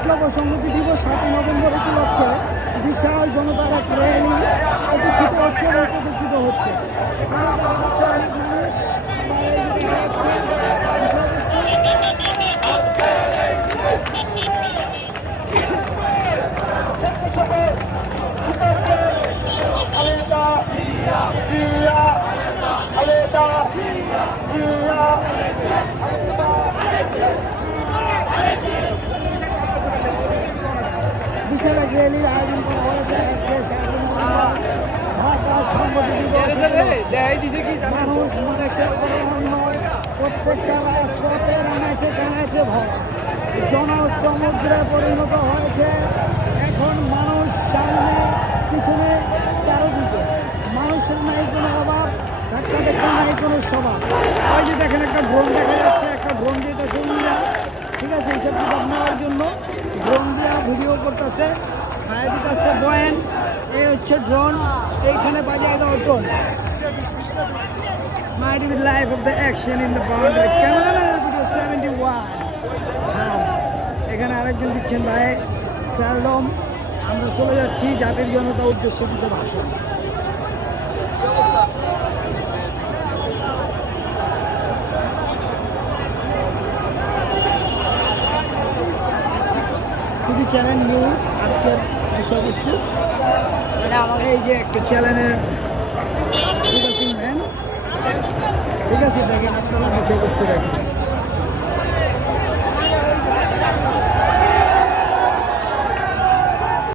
বিপ্লব ও সংহতি দিবস 7 নভেম্বর উপলক্ষে বিশাল জনতার এক র্যালি প্রতীক্ষিত হচ্ছে এবং প্রতীক্ষিত হচ্ছে। বিশাল এক র্যালির আয়োজন করা হয়েছে মানুষ প্রত্যেকটা পথে নামেছে কানাইছে ভয়, জনসমুদ্রে পরিণত হয়েছে। এখন মানুষ সামনে পিছনে চারদিকে, মানুষের নাই কোনো অভাব, ধাক্কা ধাক্কা নাই কোনো স্বভাব। ওই যে দেখেন একটা ড্রোন দেখা যাচ্ছে, একটা ড্রোন যেতেছে উড়া, ঠিক আছে, এইসব কিতাব নেওয়ার জন্য ড্রোন দিয়ে ভিডিও করতেছে, ফায়ার দিতেছে বয়ান। এই হচ্ছে ড্রোন, এইখানে বাজায় দেওয়া drone. Might be live of the action in the boundary. Cameraman video 71. এখানে আরেকজন দিচ্ছেন ভাই স্যালডম। আমরা চলে যাচ্ছি জাতির জনতা উদ্দেশ্যে কিছু ভাষণ। টিভি চ্যানেল নিউজ আজকের বিষয়বস্তু। এই যে একটা চ্যানেলের ঠিক আছে, দেখেন আপনারা বিষয়বস্তু দেখেন।